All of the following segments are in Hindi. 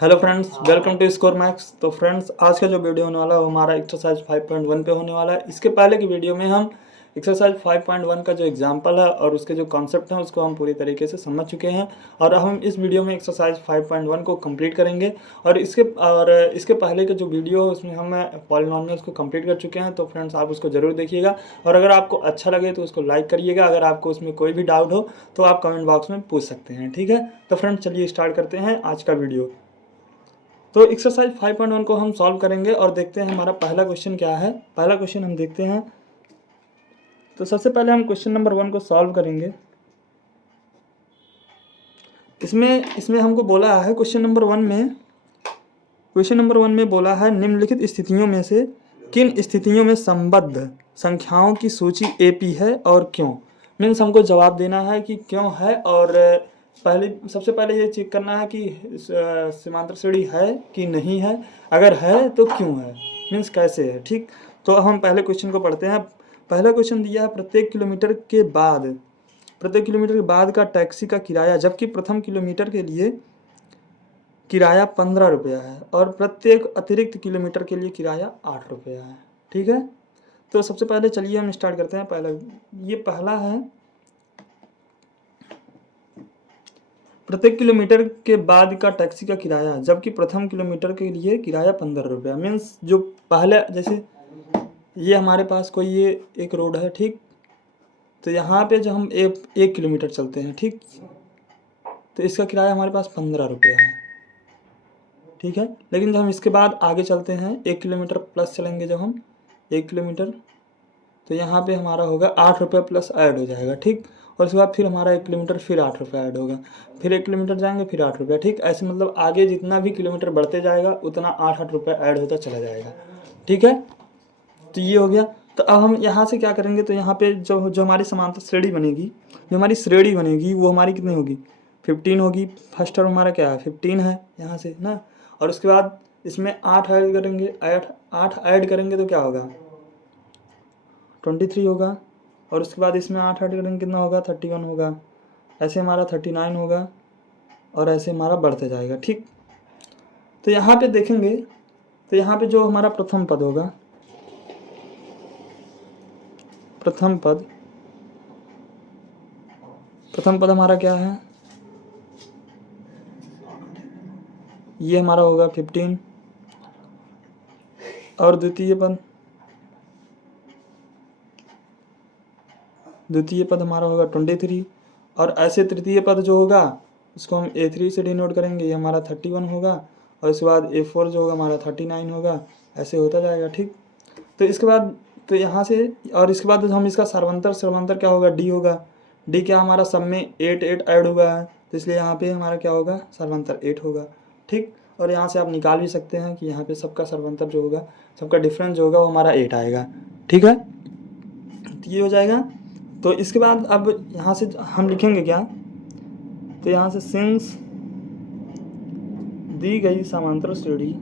Hello friends, welcome to Score Max. तो फ्रेंड्स, आज का जो वीडियो होने वाला है वो हमारा एक्सरसाइज 5.1 पे होने वाला है। इसके पहले की वीडियो में हम एक्सरसाइज 5.1 का जो एग्जांपल है और उसके जो कॉन्सेप्ट हैं उसको हम पूरी तरीके से समझ चुके हैं। और हम इस वीडियो में एक्सरसाइज 5.1 को कंप्लीट करेंगे। और इसके पहले का जो वीडियो है उसमें हम पॉलिनॉमियल्स को कंप्लीट कर चुके हैं। तो फ्रेंड्स, आप उसको ज़रूर देखिएगा और अगर आपको अच्छा लगे तो उसको लाइक करिएगा। अगर आपको उसमें कोई भी डाउट हो तो आप कमेंट बॉक्स में पूछ सकते हैं, ठीक है। तो फ्रेंड्स, चलिए स्टार्ट करते हैं आज का वीडियो। तो एक्सरसाइज 5.1 को हम सॉल्व करेंगे और देखते हैं हमारा पहला क्वेश्चन क्या है। पहला क्वेश्चन हम देखते हैं। तो सबसे पहले हम क्वेश्चन नंबर 1 को सॉल्व करेंगे। इसमें इसमें हमको बोला है क्वेश्चन नंबर वन में बोला है निम्नलिखित स्थितियों में से किन स्थितियों में संबद्ध संख्याओं की सूची एपी है और क्यों। मीन्स हमको जवाब देना है कि क्यों है और सबसे पहले ये चेक करना है कि समांतर श्रेणी है कि नहीं है। अगर है तो क्यों है, मीन्स कैसे है, ठीक। तो हम पहले क्वेश्चन को पढ़ते हैं। पहला क्वेश्चन दिया है प्रत्येक किलोमीटर के बाद का टैक्सी का किराया, जबकि प्रथम किलोमीटर के लिए किराया 15 रुपया है और प्रत्येक अतिरिक्त किलोमीटर के लिए किराया 8 रुपया है, ठीक है। तो सबसे पहले चलिए हम स्टार्ट करते हैं। पहला है प्रत्येक किलोमीटर के बाद का टैक्सी का किराया, जबकि प्रथम किलोमीटर के लिए किराया 15 रुपया। मीन्स जो पहले, जैसे ये हमारे पास कोई ये एक रोड है, ठीक। तो यहाँ पे जो हम एक किलोमीटर चलते हैं, ठीक, तो इसका किराया हमारे पास 15 रुपया है, ठीक है। लेकिन जब हम इसके बाद आगे चलते हैं 1 किलोमीटर प्लस चलेंगे, जब हम 1 किलोमीटर, तो यहाँ पे हमारा होगा 8 रुपये प्लस ऐड हो जाएगा, ठीक। और उसके बाद फिर हमारा 1 किलोमीटर फिर 8 रुपये ऐड होगा, फिर 1 किलोमीटर जाएंगे फिर 8 रुपये, ठीक। ऐसे मतलब आगे जितना भी किलोमीटर बढ़ते जाएगा उतना 8 रुपये ऐड होता चला जाएगा, ठीक है। तो ये हो गया। तो अब हम यहाँ से क्या करेंगे, तो यहाँ पे जो जो हमारी समांतर श्रेणी बनेगी, वो हमारी कितनी होगी, 15 होगी। फर्स्ट टर्म हमारा क्या है, 15 है यहाँ से ना। और उसके बाद इसमें 8 ऐड करेंगे, 8 ऐड करेंगे तो क्या होगा, 23 होगा। और उसके बाद इसमें 8 ऐड करेंगे कितना होगा, 31 होगा। ऐसे हमारा 39 होगा और ऐसे हमारा बढ़ते जाएगा, ठीक। तो यहाँ पे देखेंगे, तो यहाँ पे जो हमारा प्रथम पद होगा, प्रथम पद हमारा क्या है, ये हमारा होगा 15। और द्वितीय पद हमारा होगा 23। और ऐसे तृतीय पद जो होगा उसको हम A3 से डिनोट करेंगे, ये हमारा 31 होगा। और उसके बाद A4 जो होगा हमारा 39 होगा। ऐसे होता जाएगा, ठीक। तो इसके बाद, तो यहाँ से, और इसके बाद हम इसका सर्वंतर क्या होगा, D होगा। D क्या, हमारा सब में 8 ऐड हुआ है, तो इसलिए यहाँ पे हमारा क्या होगा, सर्वंतर 8 होगा, ठीक। और यहाँ से आप निकाल भी सकते हैं कि यहाँ पे सबका सर्वंतर जो होगा, सबका डिफरेंस जो होगा वो हमारा 8 आएगा, ठीक है। तो ये हो जाएगा। तो इसके बाद अब यहाँ से हम लिखेंगे क्या, तो यहाँ से सिंस दी गई समांतर श्रेणी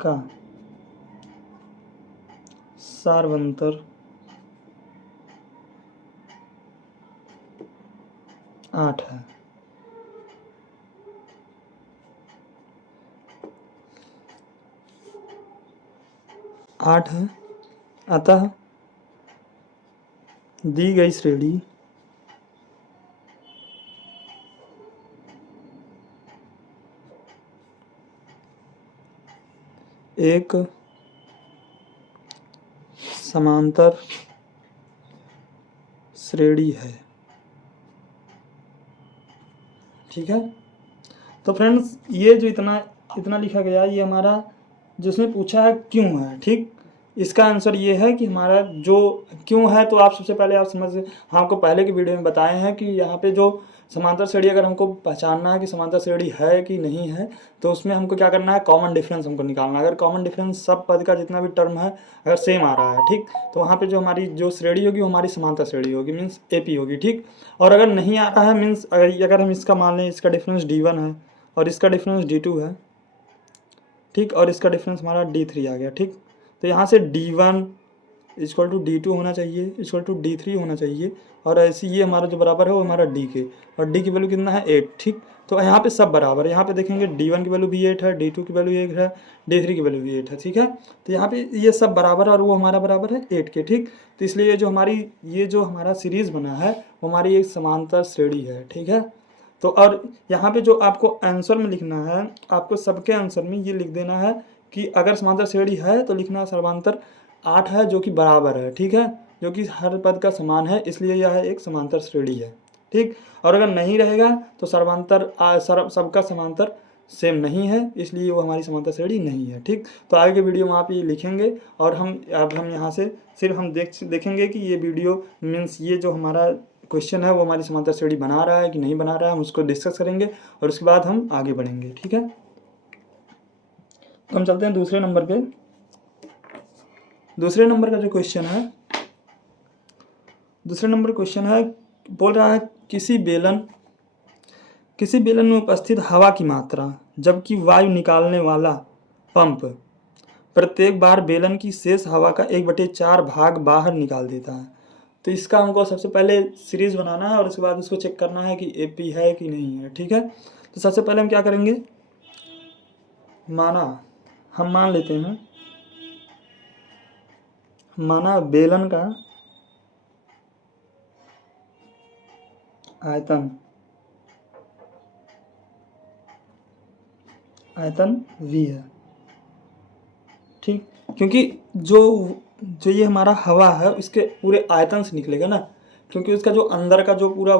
का सार्वंतर 8 है, अतः दी गई श्रेणी एक समांतर श्रेणी है, ठीक है। तो फ्रेंड्स, ये जो इतना लिखा गया, ये हमारा जिसमें पूछा है क्यों है, ठीक। इसका आंसर ये है कि हमारा जो क्यों है, तो आप सबसे पहले आप समझ, हाँ, आपको पहले की वीडियो में बताए हैं कि यहाँ पे जो समांतर श्रेणी, अगर हमको पहचानना है कि समांतर श्रेणी है कि नहीं है, तो उसमें हमको क्या करना है, कॉमन डिफरेंस हमको निकालना है। अगर कॉमन डिफरेंस सब पद का जितना भी टर्म है अगर सेम आ रहा है, ठीक, तो वहाँ पे जो हमारी जो श्रेणी होगी वो हमारी समांतर श्रेणी होगी, मीन्स AP होगी, ठीक। और अगर नहीं आ रहा है, मीन्स अगर हम इसका मान लें, इसका डिफरेंस D1 है और इसका डिफरेंस D2 है, ठीक, और इसका डिफरेंस हमारा D3 आ गया, ठीक। तो यहाँ से D1 इक्वल टू D2 होना चाहिए, इक्वल टू D3 होना चाहिए, और ऐसे ये हमारा जो बराबर है वो हमारा D के, और D की वैल्यू कितना है 8। ठीक, तो यहाँ पे सब बराबर है। यहाँ पे देखेंगे D1 की वैल्यू भी 8 है, D2 की वैल्यू 8 है, D3 की वैल्यू भी 8 है। ठीक है, तो यहाँ पे ये सब बराबर है और वो हमारा बराबर है 8 के। ठीक, तो इसलिए ये जो हमारा सीरीज़ बना है वो हमारी एक समांतर श्रेणी है। ठीक है, तो और यहाँ पे जो आपको आंसर में लिखना है, आपको सबके आंसर में ये लिख देना है कि अगर समांतर श्रेणी है तो लिखना समांतर 8 है जो कि बराबर है। ठीक है, जो कि हर पद का समान है, इसलिए यह एक समांतर श्रेणी है। ठीक, और अगर नहीं रहेगा तो सबका समांतर सेम नहीं है, इसलिए वो हमारी समांतर श्रेणी नहीं है। ठीक, तो आगे के वीडियो में आप ये लिखेंगे, और अब हम यहाँ से सिर्फ हम देखेंगे कि ये वीडियो मीन्स ये जो हमारा क्वेश्चन है वो हमारी समांतर श्रेणी बना रहा है कि नहीं बना रहा है, हम उसको डिस्कस करेंगे और उसके बाद हम आगे बढ़ेंगे। ठीक है, तो हम चलते हैं दूसरे नंबर पे। दूसरे नंबर का जो क्वेश्चन है, दूसरे नंबर क्वेश्चन है, बोल रहा है किसी बेलन में उपस्थित हवा की मात्रा जबकि वायु निकालने वाला पंप प्रत्येक बार बेलन की शेष हवा का 1/4 भाग बाहर निकाल देता है। तो इसका हमको सबसे पहले सीरीज बनाना है और उसके बाद उसको चेक करना है कि AP है कि नहीं है। ठीक है, तो सबसे पहले हम क्या करेंगे, हम मान लेते हैं, माना बेलन का आयतन V है। ठीक, क्योंकि जो ये हमारा हवा है उसके पूरे आयतन से निकलेगा ना, क्योंकि उसका जो अंदर का जो पूरा,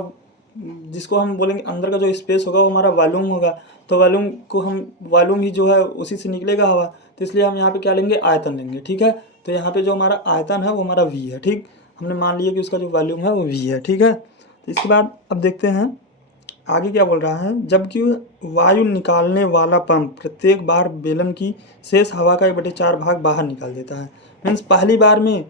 जिसको हम बोलेंगे अंदर का जो स्पेस होगा वो हमारा वॉल्यूम होगा, तो वॉल्यूम ही जो है उसी से निकलेगा हवा, तो इसलिए हम यहाँ पे क्या लेंगे, आयतन लेंगे। ठीक है, तो यहाँ पे जो हमारा आयतन है वो हमारा V है। ठीक, हमने मान लिया कि उसका जो वॉल्यूम है वो V है। ठीक है, तो इसके बाद अब देखते हैं आगे क्या बोल रहा है, जबकि वायु निकालने वाला पंप प्रत्येक बार बेलन की शेष हवा का 1/4 भाग बाहर निकाल देता है। मीन्स पहली बार में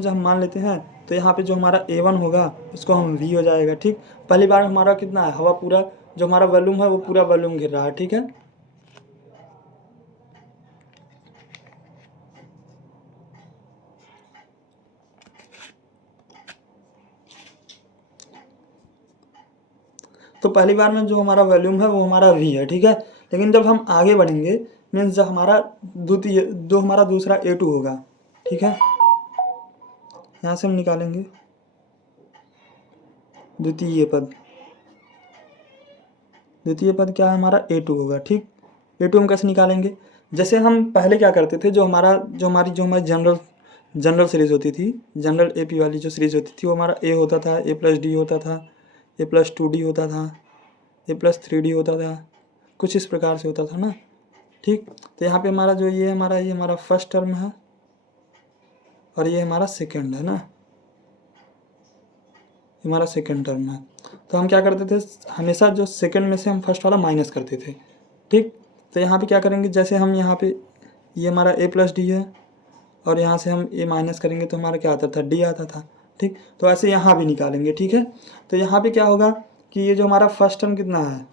जब हम मान लेते हैं तो यहाँ पे जो हमारा A1 होगा उसको हम V हो जाएगा। ठीक, पहली बार हमारा कितना है, हवा पूरा जो हमारा वॉल्यूम है वो पूरा वॉल्यूम घिर रहा है। ठीक है, तो पहली बार में जो हमारा वॉल्यूम है वो हमारा V है। ठीक है, लेकिन जब हम आगे बढ़ेंगे मीन्स जब हमारा दूसरा A2 होगा। ठीक है, यहाँ से हम निकालेंगे द्वितीय पद क्या है, हमारा A2 होगा। ठीक, A2 हम कैसे निकालेंगे, जैसे हम पहले क्या करते थे, जो हमारी जनरल सीरीज होती थी, जनरल AP वाली जो सीरीज होती थी वो हमारा A होता था, A+D होता था, A+2D होता था, A+3D होता था, कुछ इस प्रकार से होता था ना। ठीक, तो यहाँ पे हमारा जो ये हमारा फर्स्ट टर्म है और ये हमारा सेकंड है ना, हमारा सेकंड टर्म है। तो हम क्या करते थे, हमेशा जो सेकंड में से हम फर्स्ट वाला माइनस करते थे। ठीक, तो यहाँ पे क्या करेंगे, जैसे हम यहाँ पे ये हमारा A+D है और यहाँ से हम A माइनस करेंगे तो हमारा क्या आता था, D आता था। ठीक, तो ऐसे यहाँ भी निकालेंगे। ठीक है, तो यहाँ पे क्या होगा कि ये जो हमारा फर्स्ट टर्म कितना है,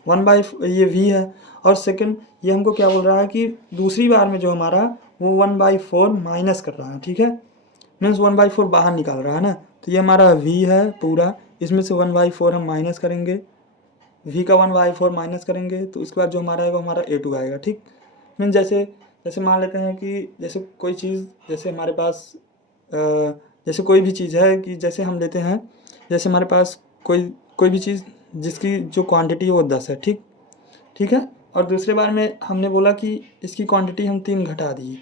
ये V है, और सेकंड ये हमको क्या बोल रहा है कि दूसरी बार में जो हमारा वो 1/4 माइनस कर रहा है। ठीक है, मीन्स 1/4 बाहर निकाल रहा है ना, तो ये हमारा V है पूरा, इसमें से 1/4 हम माइनस करेंगे, V का 1/4 माइनस करेंगे तो उसके बाद जो हमारा आएगा हमारा A2 आएगा। ठीक, मीन्स जैसे मान लेते हैं कि जैसे कोई चीज़, जैसे हमारे पास जैसे कोई भी चीज़ है कि जैसे हम लेते हैं, जैसे हमारे पास कोई भी चीज़ जिसकी जो क्वांटिटी है वो 10 है। ठीक है, और दूसरे बार में हमने बोला कि इसकी क्वांटिटी हम 3 घटा दिए।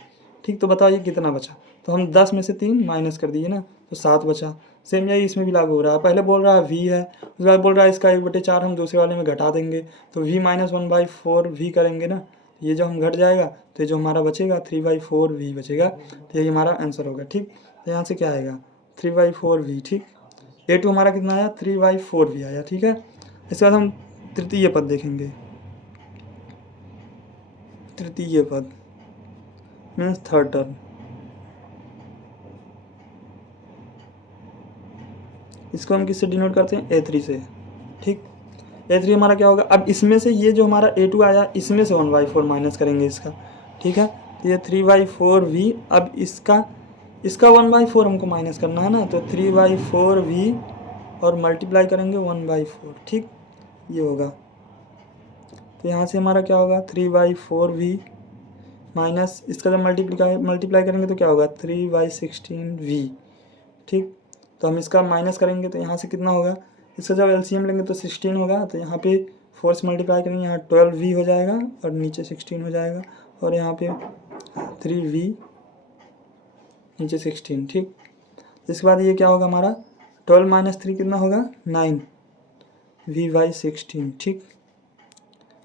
ठीक, तो बताओ ये कितना बचा, तो हम 10 में से 3 माइनस कर दिए ना, तो 7 बचा। सेम यही इसमें भी लागू हो रहा है, पहले बोल रहा है V है, उसके बाद बोल रहा है इसका 1/4 हम दूसरे वाले में घटा देंगे, तो V - 1/4 V करेंगे ना, ये जो हम घट जाएगा तो ये जो हमारा बचेगा 3/4 V बचेगा, तो ये हमारा आंसर होगा। ठीक, तो यहाँ से क्या आएगा 3/4 V। ठीक, A2 हमारा कितना आया, 3/4 V आया। ठीक है, इसके बाद हम तृतीय पद देखेंगे, तृतीय पद मीन्स थर्ड टर्म, इसको हम किससे डिनोट करते हैं, A3 से। ठीक, A3 हमारा क्या होगा, अब इसमें से ये जो हमारा A2 आया इसमें से 1/4 माइनस करेंगे इसका। ठीक है, तो ये 3/4 V, अब इसका 1/4 हमको माइनस करना है ना, तो 3/4v और मल्टीप्लाई करेंगे 1/4, ठीक, ये होगा। तो यहाँ से हमारा क्या होगा 3/4v माइनस इसका जब मल्टीप्लाई करेंगे तो क्या होगा 3/16v, ठीक। तो हम इसका माइनस करेंगे तो यहाँ से कितना होगा, इसका जब एलसीएम लेंगे तो 16 होगा, तो यहाँ पे 4 से मल्टीप्लाई करेंगे, यहाँ 12v हो जाएगा और नीचे 16 हो जाएगा, और यहाँ पे 3v नीचे 16, ठीक। इसके बाद ये क्या होगा हमारा 12 - 3 कितना होगा 9v/16, ठीक।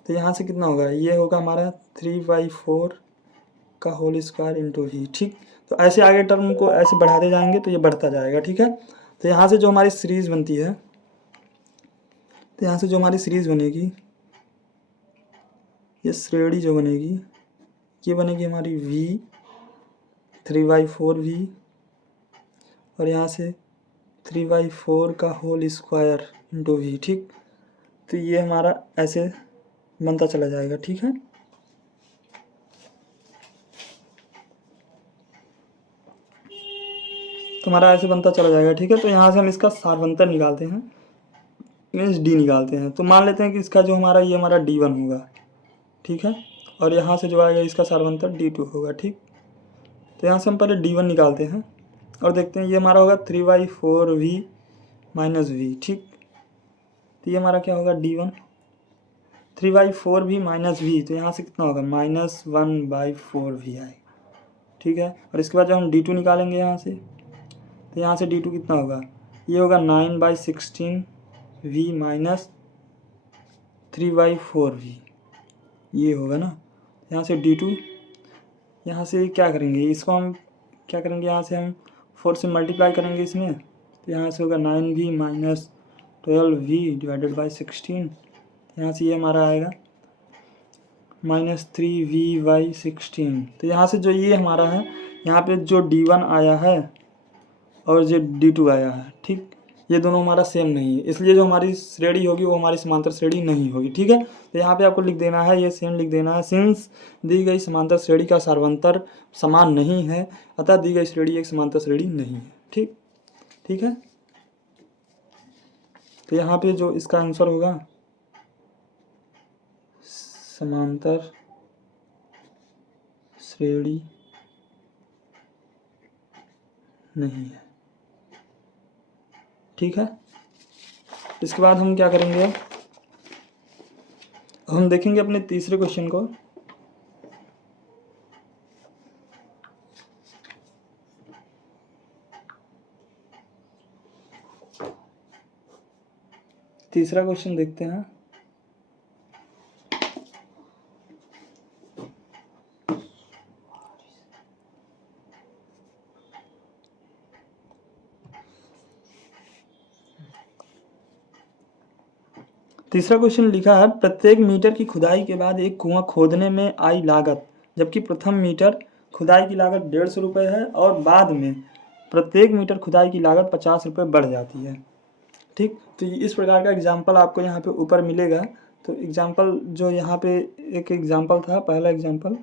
तो यहाँ से कितना होगा, ये होगा हमारा 3/4 का होल स्क्वायर इंटू v, ठीक। तो ऐसे आगे टर्म को ऐसे बढ़ाते जाएंगे तो ये बढ़ता जाएगा, ठीक है। तो यहाँ से जो हमारी सीरीज़ बनती है, तो यहाँ से जो हमारी सीरीज़ बनेगी, ये श्रेणी जो बनेगी, ये बनेगी हमारी v 3/4v और यहाँ से 3/4 का होल स्क्वायर इंटू v, ठीक। तो ये हमारा ऐसे बनता चला जाएगा, ठीक है। तो हमारा ऐसे बनता चला जाएगा, ठीक है। तो यहाँ से हम इसका सारवंतर निकालते हैं, मीन्स डी निकालते हैं। तो मान लेते हैं कि इसका जो हमारा ये हमारा d1 होगा, ठीक है, और यहाँ से जो आएगा इसका सारवंतर d2 होगा, ठीक। तो यहाँ से हम पहले d1 निकालते हैं और देखते हैं, ये हमारा होगा 3/4v - v, ठीक। तो ये हमारा क्या होगा d1 3/4v - v, तो यहाँ से कितना होगा -1/4v आएगा, ठीक है। और इसके बाद जब हम d2 निकालेंगे यहाँ से, तो यहाँ से d2 कितना होगा, ये होगा 9/16v - 3/4v, ये होगा ना। यहाँ से d2, यहाँ से क्या करेंगे, इसको हम क्या करेंगे, यहाँ से हम 4 से मल्टीप्लाई करेंगे इसमें, तो यहाँ से होगा 9v - 12v/16, यहाँ से ये हमारा आएगा -3v/16। तो यहाँ से जो ये हमारा है, यहाँ पे जो d1 आया है और जो d2 आया है, ठीक, ये दोनों हमारा सेम नहीं है, इसलिए जो हमारी श्रेणी होगी वो हमारी समांतर श्रेणी नहीं होगी, ठीक है। तो यहाँ पे आपको लिख देना है, ये सेम लिख देना है, सिंस दी गई समांतर श्रेणी का सारवंतर समान नहीं है, अतः दी गई श्रेणी एक समांतर श्रेणी नहीं है, ठीक, ठीक है। तो यहाँ पे जो इसका आंसर होगा समांतर श्रेणी नहीं है, ठीक है। इसके बाद हम क्या करेंगे, हम देखेंगे अपने तीसरे क्वेश्चन को। तीसरा क्वेश्चन देखते हैं। तीसरा क्वेश्चन लिखा है, प्रत्येक मीटर की खुदाई के बाद एक कुआं खोदने में आई लागत, जबकि प्रथम मीटर खुदाई की लागत 150 रुपये है और बाद में प्रत्येक मीटर खुदाई की लागत 50 रुपये बढ़ जाती है, ठीक। तो इस प्रकार का एग्जाम्पल आपको यहाँ पे ऊपर मिलेगा। तो एग्जाम्पल जो यहाँ पे एक एग्जाम्पल था, पहला एग्जाम्पल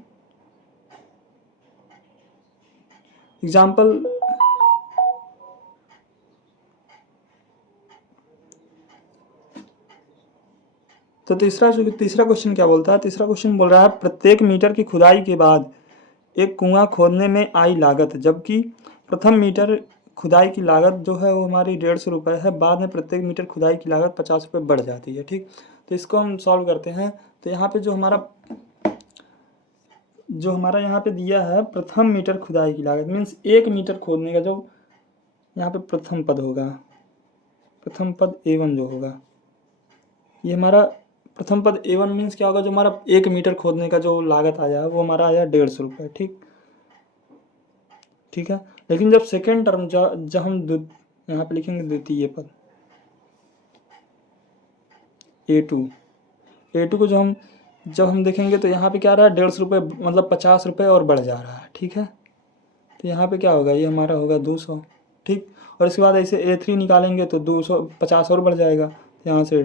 तो तीसरा क्वेश्चन क्या बोलता है, तीसरा क्वेश्चन बोल रहा है, प्रत्येक मीटर की खुदाई के बाद एक कुआं खोदने में आई लागत, जबकि प्रथम मीटर खुदाई की लागत जो है वो हमारी 150 रुपये है, बाद में प्रत्येक मीटर खुदाई की लागत 50 रुपये बढ़ जाती है, ठीक। तो इसको हम सॉल्व करते हैं। तो यहाँ पे जो हमारा यहाँ पे दिया है प्रथम मीटर खुदाई की लागत, मीन्स 1 मीटर खोदने का जो यहाँ पे प्रथम पद होगा, प्रथम पद A1 जो होगा, ये हमारा प्रथम पद A1 मीन्स क्या होगा, जो हमारा 1 मीटर खोदने का जो लागत आया है वो हमारा आया 150 रुपये, ठीक, ठीक है। लेकिन जब सेकेंड टर्म जब हम यहाँ पे लिखेंगे द्वितीय पद A2 को जब हम देखेंगे तो यहाँ पे क्या रहा है 150 रुपये, मतलब 50 रुपये और बढ़ जा रहा है, ठीक है। तो यहाँ पे क्या होगा, ये हमारा होगा 200, ठीक। और इसके बाद ऐसे A3 निकालेंगे तो 250 और बढ़ जाएगा, तो यहाँ से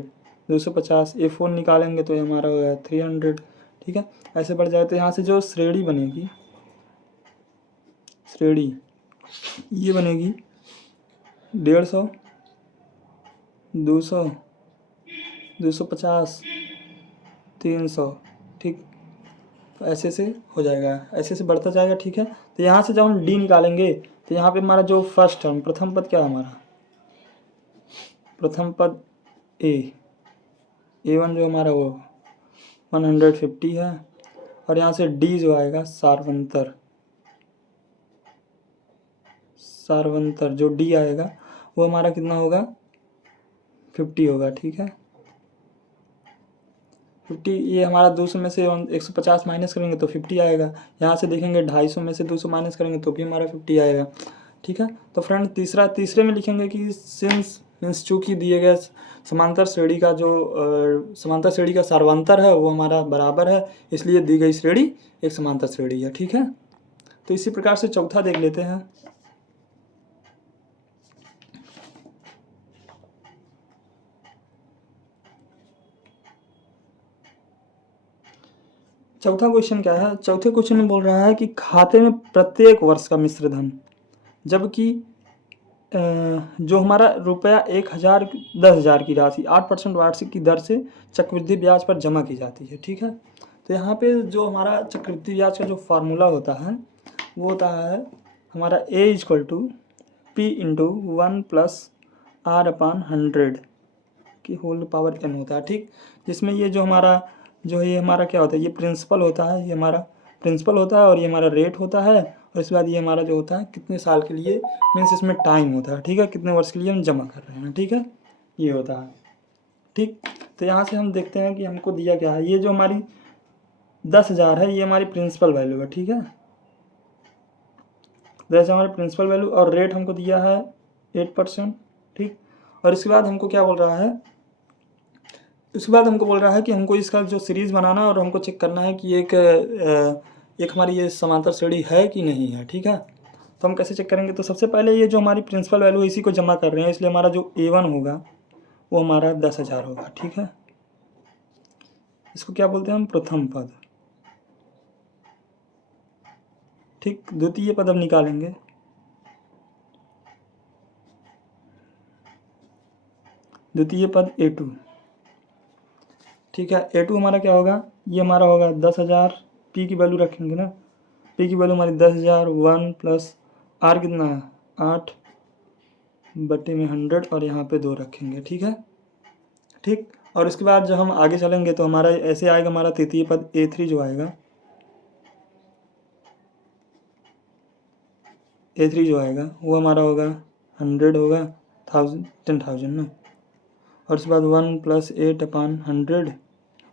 250, A4 निकालेंगे तो ये हमारा होगा 300, ठीक है। ऐसे बढ़ जाए तो यहाँ से जो श्रेणी बनेगी, ये बनेगी 150, 200, 250, 300। ठीक, तो ऐसे से हो जाएगा, ऐसे से बढ़ता जाएगा। ठीक है, तो यहाँ से जब हम डी निकालेंगे तो यहाँ पे हमारा जो फर्स्ट टर्म प्रथम पद क्या है हमारा, प्रथम पद A1 जो हमारा वो 150 है, और यहाँ से डी जो आएगा सार्वंतर जो डी आएगा वो हमारा कितना होगा, 50 होगा। ठीक है, 50, ये हमारा 200 में से 150 माइनस करेंगे तो 50 आएगा। यहाँ से देखेंगे 250 में से 200 माइनस करेंगे तो भी हमारा 50 आएगा। ठीक है, तो फ्रेंड तीसरे में लिखेंगे कि सिंस मीन्स चूँकि दिए गए समांतर श्रेणी का जो समांतर श्रेणी का सार्वंतर है वो हमारा बराबर है, इसलिए दी गई श्रेणी एक समांतर श्रेणी है। ठीक है, तो इसी प्रकार से चौथा देख लेते हैं। चौथा क्वेश्चन क्या है, चौथे क्वेश्चन में बोल रहा है कि खाते में प्रत्येक वर्ष का मिश्र धन, जबकि जो हमारा रुपया 1000 10,000 की राशि 8% वार्षिक की दर से चक्रवृद्धि ब्याज पर जमा की जाती है। ठीक है, तो यहाँ पे जो हमारा चक्रवृद्धि ब्याज का जो फार्मूला होता है वो होता है हमारा A = P × 1 + R/100 की होल पावर n होता है। ठीक, जिसमें ये जो हमारा ये हमारा क्या होता है, ये प्रिंसिपल होता है, ये हमारा प्रिंसिपल होता है, और ये हमारा रेट होता है, और इसके बाद ये हमारा जो होता है कितने साल के लिए, मीन्स इसमें टाइम होता है। ठीक है, कितने वर्ष के लिए हम जमा कर रहे हैं। ठीक है, ये होता है। ठीक, तो यहाँ से हम देखते हैं कि हमको दिया क्या है, ये जो हमारी 10,000 है ये हमारी प्रिंसिपल वैल्यू है। ठीक है, जैसे हमारी प्रिंसिपल वैल्यू, और रेट हमको दिया है 8%। ठीक, और इसके बाद हमको क्या बोल रहा है, उसके बाद हमको बोल रहा है कि हमको इसका जो सीरीज़ बनाना है और हमको चेक करना है कि एक हमारी ये समांतर श्रेणी है कि नहीं है। ठीक है, तो हम कैसे चेक करेंगे, तो सबसे पहले ये जो हमारी प्रिंसिपल वैल्यू इसी को जमा कर रहे हैं, इसलिए हमारा जो A1 होगा वो हमारा 10,000 होगा। ठीक है, इसको क्या बोलते हैं हम, प्रथम पद। ठीक, द्वितीय पद अब निकालेंगे। द्वितीय पद A2। ठीक है, A2 हमारा क्या होगा, ये हमारा होगा 10,000, P की वैल्यू रखेंगे ना, P की वैल्यू हमारी 10,000, 1 + R कितना है 8/100, और यहाँ पे 2 रखेंगे। ठीक है, ठीक, और इसके बाद जब हम आगे चलेंगे तो हमारा ऐसे आएगा, हमारा तृतीय पद A3 जो आएगा, A3 जो आएगा वो हमारा होगा 100 होगा, 10,000 ना, और उसके बाद 1 + 8/100,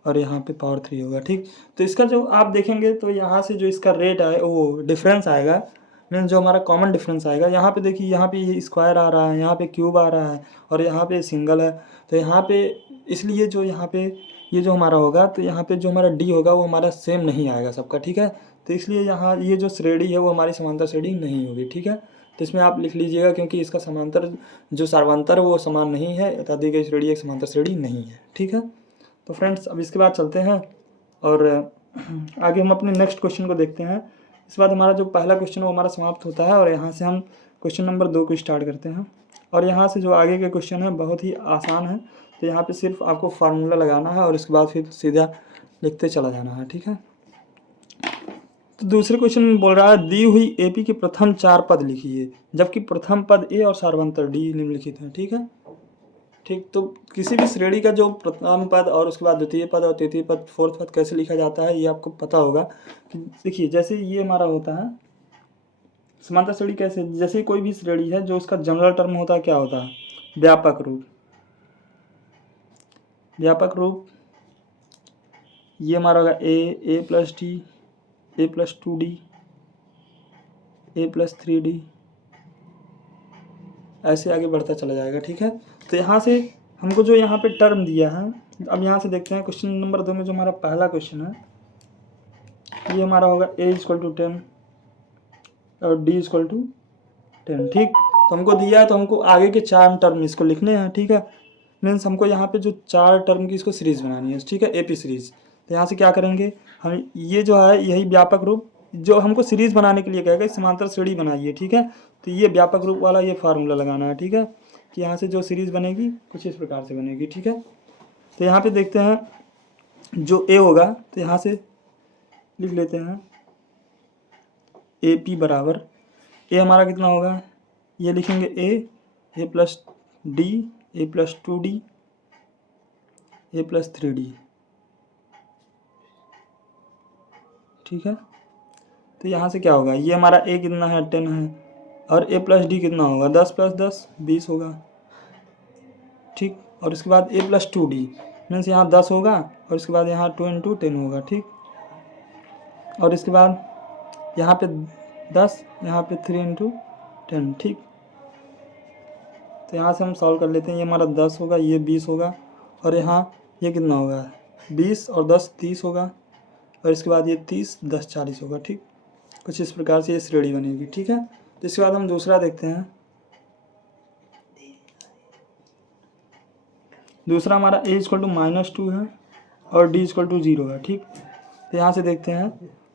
और यहाँ पे पावर 3 होगा। ठीक, तो इसका जो आप देखेंगे तो यहाँ से जो इसका रेट आए वो डिफरेंस आएगा, मीन्स जो हमारा कॉमन डिफरेंस आएगा, यहाँ पे देखिए, यहाँ पे ये स्क्वायर आ रहा है, यहाँ पे क्यूब आ रहा है, और यहाँ पे सिंगल है, तो यहाँ पे इसलिए जो यहाँ पे ये जो हमारा होगा, तो यहाँ पे जो हमारा डी होगा वो हमारा सेम नहीं आएगा सबका। ठीक है, तो इसलिए यहाँ ये जो श्रेणी है वो हमारी समांतर श्रेणी नहीं होगी। ठीक है, तो इसमें आप लिख लीजिएगा, क्योंकि इसका समांतर जो सार्वंतर वो समान नहीं है, अतः दी गई श्रेणी एक समांतर श्रेणी नहीं है। ठीक है, तो फ्रेंड्स अब इसके बाद चलते हैं और आगे हम अपने नेक्स्ट क्वेश्चन को देखते हैं। इस बाद हमारा जो पहला क्वेश्चन वो हमारा समाप्त होता है, और यहाँ से हम क्वेश्चन नंबर 2 को स्टार्ट करते हैं। और यहाँ से जो आगे के क्वेश्चन है बहुत ही आसान है, तो यहाँ पे सिर्फ आपको फार्मूला लगाना है और इसके बाद फिर सीधा लिखते चला जाना है। ठीक है, तो दूसरे क्वेश्चन में बोल रहा है दी हुई AP के प्रथम 4 पद लिखिए, जबकि प्रथम पद A और सार्वंतर D निम्नलिखित है। ठीक है, ठीक, तो किसी भी श्रेणी का जो प्रथम पद और उसके बाद द्वितीय पद और तृतीय पद, फोर्थ पद कैसे लिखा जाता है ये आपको पता होगा। कि देखिए, जैसे ये हमारा होता है समांतर श्रेणी, कैसे, जैसे कोई भी श्रेणी है जो उसका जनरल टर्म होता है, क्या होता है, व्यापक रूप। व्यापक रूप ये हमारा होगा A + D, A + 2D, A + 3D, ऐसे आगे बढ़ता चला जाएगा। ठीक है, तो यहाँ से हमको जो यहाँ पे टर्म दिया है, अब यहाँ से देखते हैं क्वेश्चन नंबर 2 में जो हमारा पहला क्वेश्चन है ये हमारा होगा A = 10 और D = 10। ठीक, तो हमको दिया है तो हमको आगे के 4 टर्म इसको लिखने हैं। ठीक है, मीन्स हमको यहाँ पे जो 4 टर्म की इसको सीरीज़ बनानी है। ठीक है, AP सीरीज़। तो यहाँ से क्या करेंगे हम, ये जो है यही व्यापक रूप जो हमको सीरीज बनाने के लिए कहेगा समांतर श्रेणी बनाइए, ठीक है। तो ये व्यापक रूप वाला ये फार्मूला लगाना है, ठीक है, कि यहाँ से जो सीरीज बनेगी कुछ इस प्रकार से बनेगी, ठीक है। तो यहाँ पे देखते हैं जो ए होगा, तो यहाँ से लिख लेते हैं ए पी बराबर, ए हमारा कितना होगा, ये लिखेंगे ए प्लस डी, ए प्लस 2d, ए प्लस 3d, ठीक है। तो यहाँ से क्या होगा, ये हमारा ए कितना है 10 है, और ए प्लस डी कितना होगा 10 प्लस 10 20 होगा, ठीक। और उसके बाद ए प्लस 2d मीन्स यहाँ 10 होगा, और उसके बाद यहाँ 2 इंटू 10 होगा, ठीक। और इसके बाद यहाँ पे 10, यहाँ पे 3 इंटू 10, ठीक। तो यहाँ से हम सॉल्व कर लेते हैं, ये हमारा 10 होगा, ये 20 होगा, और यहाँ ये कितना होगा 20 और 10 30 होगा, और इसके बाद ये 30 10 40 होगा, ठीक। कुछ इस प्रकार से ये श्रेणी बनेगी, ठीक है। तो इसके बाद हम दूसरा देखते हैं। दूसरा हमारा a इक्वल टू -2 है और d इक्वल टू 0 है, ठीक। तो यहाँ से देखते हैं,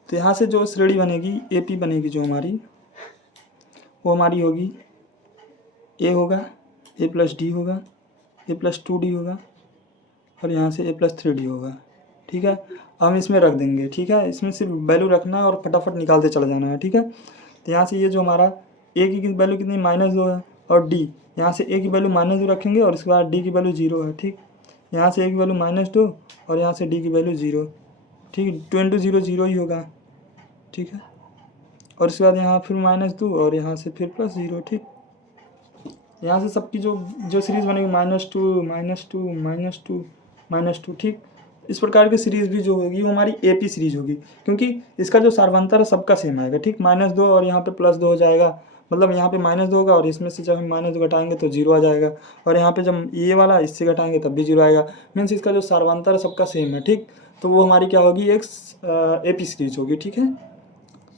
तो यहाँ से जो श्रेणी बनेगी ए पी बनेगी जो हमारी, वो हमारी होगी a होगा, a प्लस डी होगा, a प्लस 2d होगा, और यहाँ से a प्लस 3d होगा, ठीक है। हम इसमें रख देंगे, ठीक है, इसमें सिर्फ वैल्यू रखना है और फटाफट निकालते चला जाना है, ठीक है। तो यहाँ से ये जो हमारा a की वैल्यू कितनी -2 है, और d यहाँ से a की वैल्यू -2 रखेंगे, और इसके बाद d की वैल्यू 0 है, ठीक। यहाँ से a की वैल्यू -2 और यहाँ से d की वैल्यू 0, ठीक। 2 इंटू 0 0 ही होगा, ठीक है। और इसके बाद यहाँ फिर -2 और यहाँ से फिर +0, ठीक। यहाँ से सबकी जो सीरीज़ बनेगी -2, ठीक। इस प्रकार की सीरीज़ भी जो होगी वो हमारी एपी सीरीज़ होगी, क्योंकि इसका जो सार्वंतर है सबका सेम आएगा, ठीक। -2 और यहाँ पे +2 हो जाएगा, मतलब यहाँ पे -2 होगा, और इसमें से जब हम -2 घटाएंगे तो 0 आ जाएगा, और यहाँ पे जब ये वाला इससे घटाएंगे तब भी 0 आएगा। मीन्स इसका जो सार्वंतर है सबका सेम है, ठीक। तो वो हमारी क्या होगी, एक एपी सीरीज होगी, ठीक है।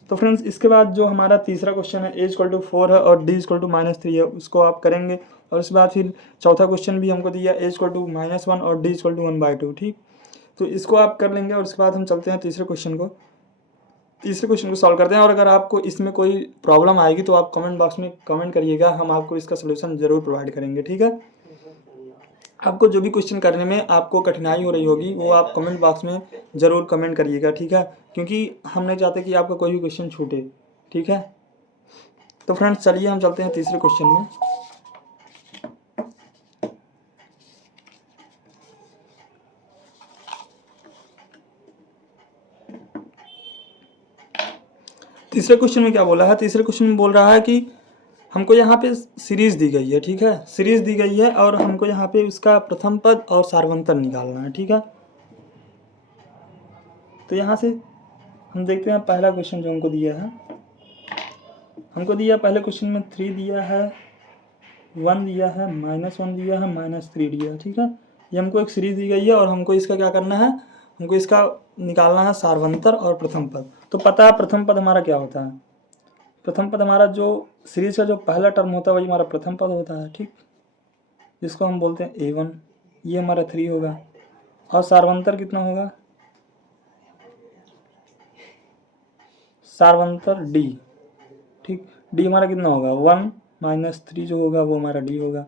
तो फ्रेंड्स इसके बाद जो हमारा तीसरा क्वेश्चन है, a इक्वल टू 4 है और d इक्वल टू -3 है, उसको आप करेंगे। और उसके बाद फिर चौथा क्वेश्चन भी हमको दिया, a इक्वल टू -1 और d इक्वल टू 1/2, ठीक। तो इसको आप कर लेंगे, और उसके बाद हम चलते हैं तीसरे क्वेश्चन को सॉल्व करते हैं। और अगर आपको इसमें कोई प्रॉब्लम आएगी तो आप कमेंट बॉक्स में कमेंट करिएगा, हम आपको इसका सोल्यूशन ज़रूर प्रोवाइड करेंगे, ठीक है। आपको जो भी क्वेश्चन करने में आपको कठिनाई हो रही होगी वो आप कमेंट बॉक्स में ज़रूर कमेंट करिएगा, ठीक है, क्योंकि हम नहीं चाहते कि आपका कोई भी क्वेश्चन छूटे, ठीक है। तो फ्रेंड्स चलिए हम चलते हैं तीसरे क्वेश्चन में। तीसरे क्वेश्चन में क्या बोला है, तीसरे क्वेश्चन में बोल रहा है कि हमको यहाँ पे सीरीज़ दी गई है, ठीक है, सीरीज़ दी गई है, और हमको यहाँ पे उसका प्रथम पद और सार्वंतर निकालना है, ठीक है। तो यहाँ से हम देखते हैं पहला क्वेश्चन जो हमको दिया है, पहले क्वेश्चन में 3 दिया है, 1 दिया है, -1 दिया है, -3 दिया है, ठीक है। ये हमको एक सीरीज दी गई है, और हमको इसका क्या करना है, हमको इसका निकालना है सार्वंतर और प्रथम पद। तो पता है प्रथम पद हमारा क्या होता है, प्रथम पद हमारा जो सीरीज का जो पहला टर्म होता है वही हमारा प्रथम पद होता है, ठीक, जिसको हम बोलते हैं a1, ये हमारा 3 होगा, और सार्वंतर कितना होगा, सार्वंतर d, ठीक। d हमारा कितना होगा 1 -3 जो होगा वो हमारा d होगा,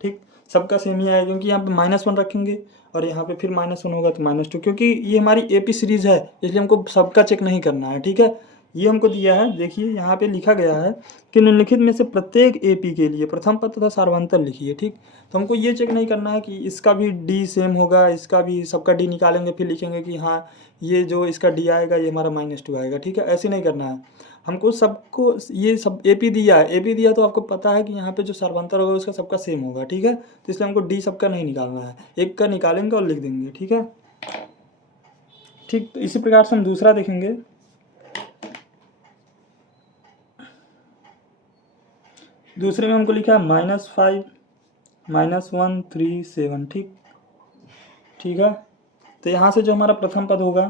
ठीक। सबका सेम ही आएगा, क्योंकि यहाँ पे -1 रखेंगे और यहाँ पे फिर -1 होगा तो -2, क्योंकि ये हमारी एपी सीरीज है, इसलिए हमको सबका चेक नहीं करना है, ठीक है। ये हमको दिया है, देखिए यहाँ पे लिखा गया है कि निम्नलिखित में से प्रत्येक एपी के लिए प्रथम पद तथा सार्वंतर लिखिए, ठीक। तो हमको ये चेक नहीं करना है कि इसका भी डी सेम होगा, इसका भी, सबका डी निकालेंगे फिर लिखेंगे कि हाँ ये जो इसका डी आएगा ये हमारा -2 आएगा, ठीक है। ऐसे नहीं करना है हमको, सबको ये सब एपी दिया है, एपी दिया तो आपको पता है कि यहाँ पे जो सार्वंतर होगा उसका सबका सेम होगा, ठीक है। तो इसलिए हमको डी सबका नहीं निकालना है, एक का निकालेंगे और लिख देंगे, ठीक है, ठीक। तो इसी प्रकार से हम दूसरा देखेंगे। दूसरे में हमको लिखा है -5 -1 3 7, ठीक, ठीक है। तो यहाँ से जो हमारा प्रथम पद होगा,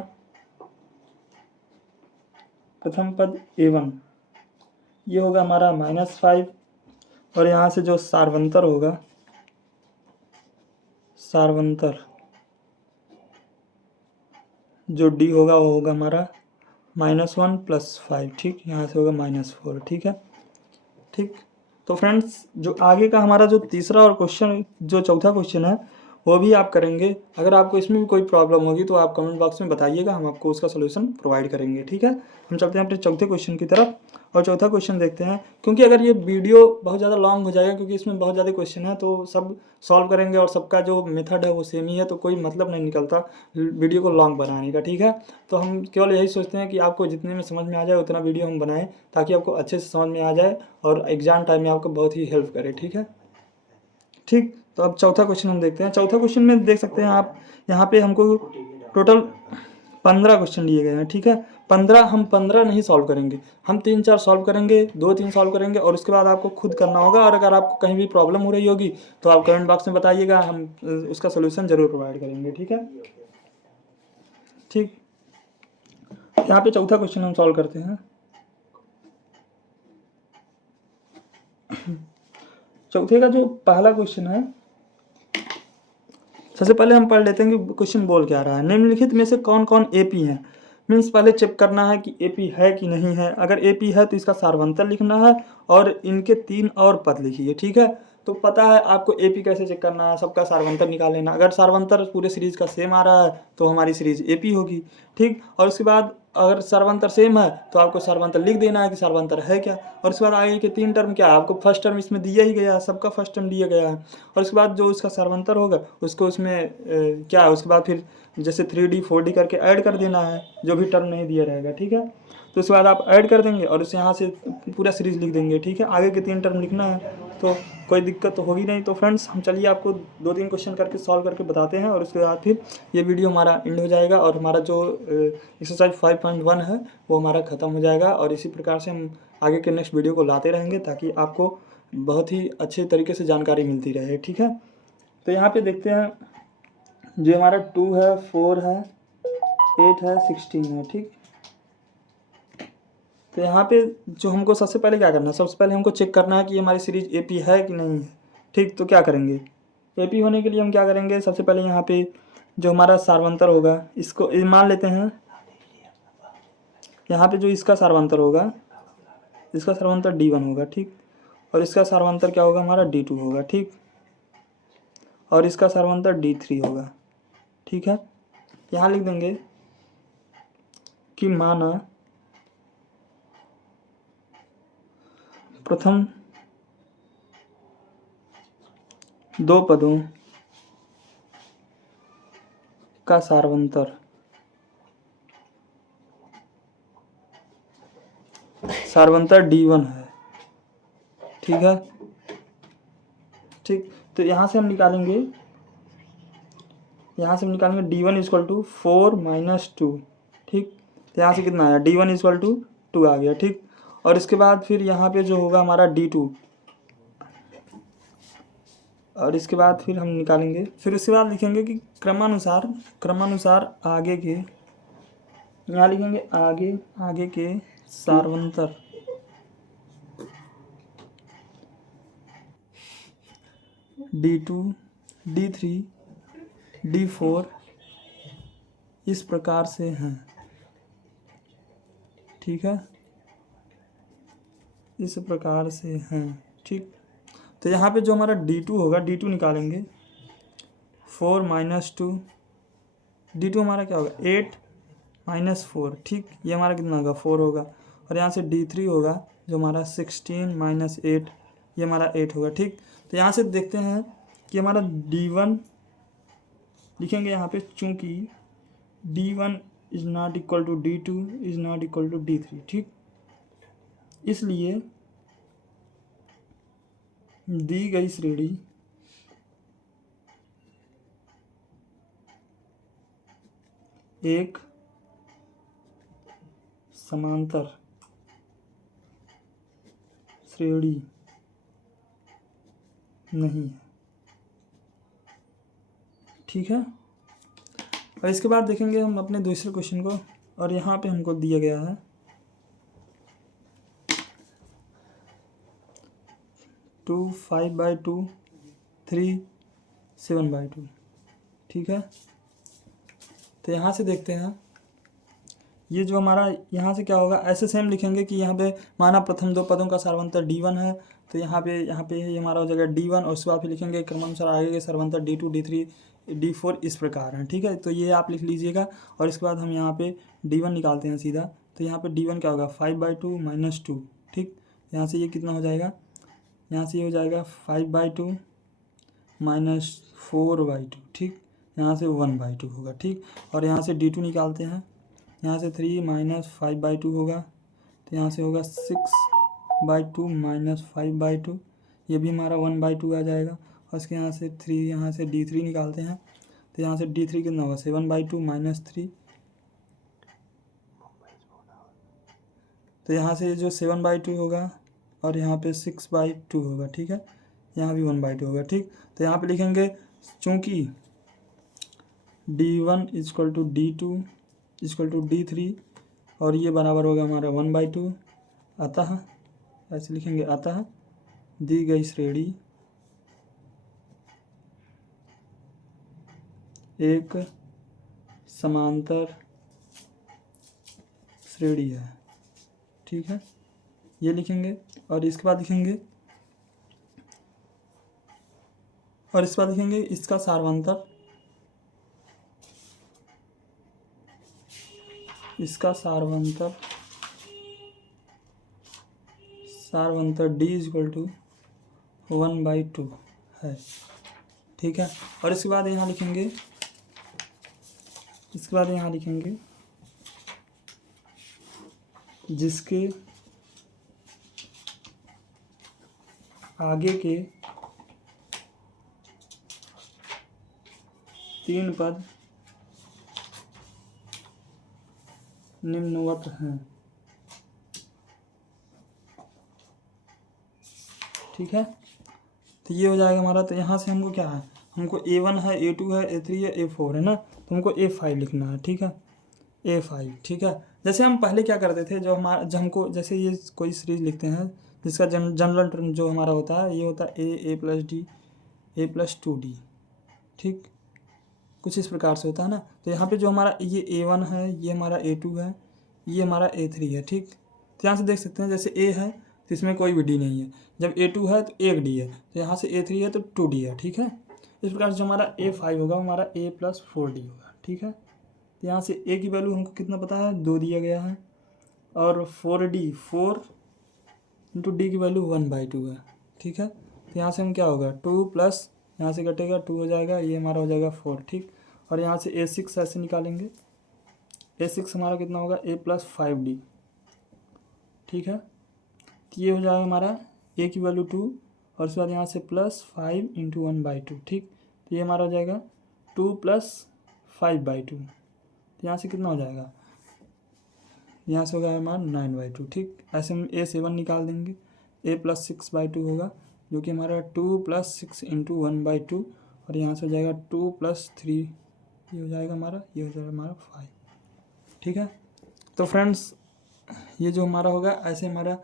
प्रथम पद a1, ये होगा हमारा -5, और यहाँ से जो सार्वंतर होगा, सार्वंतर जो d होगा वो होगा हमारा -1 + 5, ठीक, यहाँ से होगा -4, ठीक है। ठीक, तो फ्रेंड्स जो आगे का हमारा जो तीसरा और क्वेश्चन, जो चौथा क्वेश्चन है वो भी आप करेंगे। अगर आपको इसमें भी कोई प्रॉब्लम होगी तो आप कमेंट बॉक्स में बताइएगा, हम आपको उसका सोल्यूशन प्रोवाइड करेंगे, ठीक है। हम चलते हैं अपने चौथे क्वेश्चन की तरफ और चौथा क्वेश्चन देखते हैं। क्योंकि अगर ये वीडियो बहुत ज़्यादा लॉन्ग हो जाएगा, क्योंकि इसमें बहुत ज़्यादा क्वेश्चन है, तो सब सॉल्व करेंगे और सबका जो मेथड है वो सेम ही है, तो कोई मतलब नहीं निकलता वीडियो को लॉन्ग बनाने का, ठीक है। तो हम केवल यही सोचते हैं कि आपको जितने में समझ में आ जाए उतना वीडियो हम बनाएं, ताकि आपको अच्छे से समझ में आ जाए और एग्ज़ाम टाइम में आपको बहुत ही हेल्प करे, ठीक है। ठीक, तो अब चौथा क्वेश्चन हम देखते हैं। चौथा क्वेश्चन में देख सकते हैं आप, यहाँ पे हमको टोटल 15 क्वेश्चन दिए गए हैं, ठीक है। 15 हम 15 नहीं सॉल्व करेंगे, हम 3-4 सॉल्व करेंगे, 2-3 सॉल्व करेंगे और उसके बाद आपको खुद करना होगा। और अगर आपको कहीं भी प्रॉब्लम हो रही होगी तो आप कमेंट बॉक्स में बताइएगा, हम उसका सोल्यूशन ज़रूर प्रोवाइड करेंगे, ठीक है। ठीक, यहाँ पे चौथा क्वेश्चन हम सॉल्व करते हैं। चौथे का जो पहला क्वेश्चन है, सबसे पहले हम पढ़ लेते हैं कि क्वेश्चन बोल क्या रहा है। निम्नलिखित में से कौन कौन एपी हैं। मीन्स पहले चेक करना है कि एपी है कि नहीं है। अगर एपी है तो इसका सारवंतर लिखना है और इनके 3 और पद लिखिए, ठीक है। तो पता है आपको एपी कैसे चेक करना है, सबका सारवंतर निकाल लेना। अगर सारवंतर पूरे सीरीज का सेम आ रहा है तो हमारी सीरीज एपी होगी, ठीक। और उसके बाद अगर सारवंतर सेम है तो आपको सारवंतर लिख देना है कि सारवंतर है क्या। और उसके बाद आगे के 3 टर्म क्या है, आपको फर्स्ट टर्म इसमें दिया ही गया है, सबका फर्स्ट टर्म दिया गया है। और उसके बाद जो उसका सारवंतर होगा उसको उसमें क्या है, उसके बाद फिर जैसे 3D 4D करके ऐड कर देना है, जो भी टर्म नहीं दिया रहेगा, ठीक है। तो उसके बाद आप ऐड कर देंगे और उसे यहाँ से पूरा सीरीज लिख देंगे, ठीक है। आगे के 3 टर्म लिखना है तो कोई दिक्कत तो होगी नहीं। तो फ्रेंड्स हम चलिए आपको 2-3 क्वेश्चन करके सॉल्व करके बताते हैं और उसके बाद फिर ये वीडियो हमारा एंड हो जाएगा और हमारा जो एक्सरसाइज 5.1 है वो हमारा ख़त्म हो जाएगा। और इसी प्रकार से हम आगे के नेक्स्ट वीडियो को लाते रहेंगे ताकि आपको बहुत ही अच्छे तरीके से जानकारी मिलती रहे, ठीक है। तो यहाँ पे देखते हैं, जो हमारा 2 है, 4 है, 8 है, 16 है, ठीक। तो यहाँ पे जो हमको सबसे पहले क्या करना है, सबसे पहले हमको चेक करना है कि हमारी सीरीज एपी है कि नहीं है, ठीक। तो क्या करेंगे, एपी होने के लिए हम क्या करेंगे, सबसे पहले यहाँ पे जो हमारा सारवंतर होगा इसको मान लेते हैं। यहाँ पे जो इसका सारवंतर होगा, इसका सारवंतर D1 होगा, ठीक। और इसका सारवंतर क्या होगा, हमारा D2 होगा, ठीक। और इसका सारवंतर D3 होगा, ठीक है। यहाँ लिख देंगे कि माना प्रथम 2 पदों का सारवंतर D1 है, ठीक है, ठीक। तो यहाँ से हम निकालेंगे, D1 = 4 - 2, ठीक। तो यहाँ से कितना आया, D1 = 2 आ गया, ठीक। और इसके बाद फिर यहाँ पे जो होगा हमारा D2, और इसके बाद फिर हम निकालेंगे, फिर उसके बाद लिखेंगे कि क्रमानुसार आगे के, यहाँ लिखेंगे आगे के सारवंतर D2, D3, D4 इस प्रकार से हैं, ठीक है, इस प्रकार से हैं, ठीक। तो यहाँ पे जो हमारा D2 होगा, D2 निकालेंगे 4 - 2, D2 हमारा क्या होगा 8 - 4, ठीक। ये हमारा कितना होगा 4 होगा। और यहाँ से D3 होगा जो हमारा 16 - 8, ये हमारा 8 होगा, ठीक। तो यहाँ से देखते हैं कि हमारा D1 लिखेंगे यहाँ पे, चूँकि D1 ≠ D2 ≠ D3, ठीक। इसलिए दी गई श्रेणी एक समांतर श्रेणी नहीं है, ठीक है। और इसके बाद देखेंगे हम अपने दूसरे क्वेश्चन को, और यहाँ पे हमको दिया गया है 2 5/2 3 7/2, ठीक है। तो यहाँ से देखते हैं, ये जो हमारा यहाँ से क्या होगा, ऐसे सेम लिखेंगे कि यहाँ पे माना प्रथम दो पदों का सारवंतर D1 है, तो यहाँ पे ये हमारा हो जाएगा D1 और उसके बाद फिर लिखेंगे क्रमानुसार आगे के सारवंतर D2 D3 D4 इस प्रकार हैं। ठीक है, तो ये आप लिख लीजिएगा। और इसके बाद हम यहाँ पे D1 निकालते हैं सीधा, तो यहाँ पे D1 क्या होगा 5/2 - 2। ठीक, यहाँ से ये कितना हो जाएगा, यहाँ से ये हो जाएगा 5/2 - 4/2। ठीक, यहाँ से 1/2 होगा। ठीक, और यहाँ से D2 निकालते हैं, यहाँ से 3 - 5/2 होगा, तो यहाँ से होगा 6/2 - 5/2, ये भी हमारा 1/2 आ जाएगा। और इसके यहाँ से 3, यहाँ से D3 निकालते हैं, तो यहाँ से D3 कितना होगा 7/2 - 3, तो यहाँ से जो 7/2 होगा और यहाँ पे 6/2 होगा। ठीक है, यहाँ भी 1/2 होगा। ठीक, तो यहाँ पे लिखेंगे चूँकि D1 = D2 = D3 और ये बराबर होगा हमारा 1/2, अतः ऐसे लिखेंगे, अतः दी गई श्रेणी एक समांतर श्रेणी है। ठीक है, ये लिखेंगे। और इसके बाद लिखेंगे इसका सारवंतर, D = 1/2 है। ठीक है, और इसके बाद यहाँ लिखेंगे जिसके आगे के 3 पद निम्नवत हैं। ठीक है, तो ये हो जाएगा हमारा। तो यहाँ से हमको क्या है, हमको A1 है, A2 है, A3 है, A4 है ना, तो हमको A5 लिखना है। ठीक है, A5। ठीक है, जैसे हम पहले क्या करते थे, जो हमको जैसे ये कोई सीरीज लिखते हैं जिसका जनरल टर्म जो हमारा होता है, ये होता है A + D A+2D। ठीक, कुछ इस प्रकार से होता है ना। तो यहाँ पे जो हमारा ये A1 है, ये हमारा A2 है, ये हमारा A3 है। ठीक, तो यहाँ से देख सकते हैं जैसे A है तो इसमें कोई भी D नहीं है, जब A2 है तो एक D है, तो यहाँ से A3 है तो 2D है। ठीक है, इस प्रकार से जो हमारा A5 होगा हमारा A+4D होगा। ठीक है, तो यहाँ से A की वैल्यू हमको कितना पता है, 2 दिया गया है, और 4D 4 × D की वैल्यू 1/2 है। ठीक है, तो यहाँ से हम क्या होगा 2 प्लस यहाँ से कटेगा 2 हो जाएगा, ये हमारा हो जाएगा 4। ठीक, और यहाँ से A6 ऐसे निकालेंगे, A6 हमारा कितना होगा A+5D। ठीक है, तो ये हो जाएगा हमारा A की वैल्यू 2 और उसके बाद यहाँ से +5 × 1/2। ठीक, तो ये हमारा हो जाएगा 2 + 5/2, तो यहाँ से कितना हो जाएगा, यहाँ से होगा हमारा 9/2। ठीक, ऐसे हम A7 निकाल देंगे, A+6/2 होगा, जो कि हमारा 2 + 6 × 1/2, और यहाँ से हो जाएगा 2 + 3, ये हो जाएगा हमारा 5। ठीक है, तो फ्रेंड्स ये जो हमारा होगा, ऐसे हमारा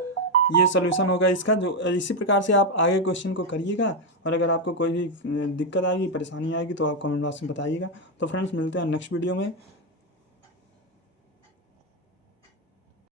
ये सॉल्यूशन होगा इसका। जो इसी प्रकार से आप आगे क्वेश्चन को करिएगा, और अगर आपको कोई भी दिक्कत आएगी, परेशानी आएगी, तो आप कमेंट बॉक्स में बताइएगा। तो फ्रेंड्स मिलते हैं नेक्स्ट वीडियो में।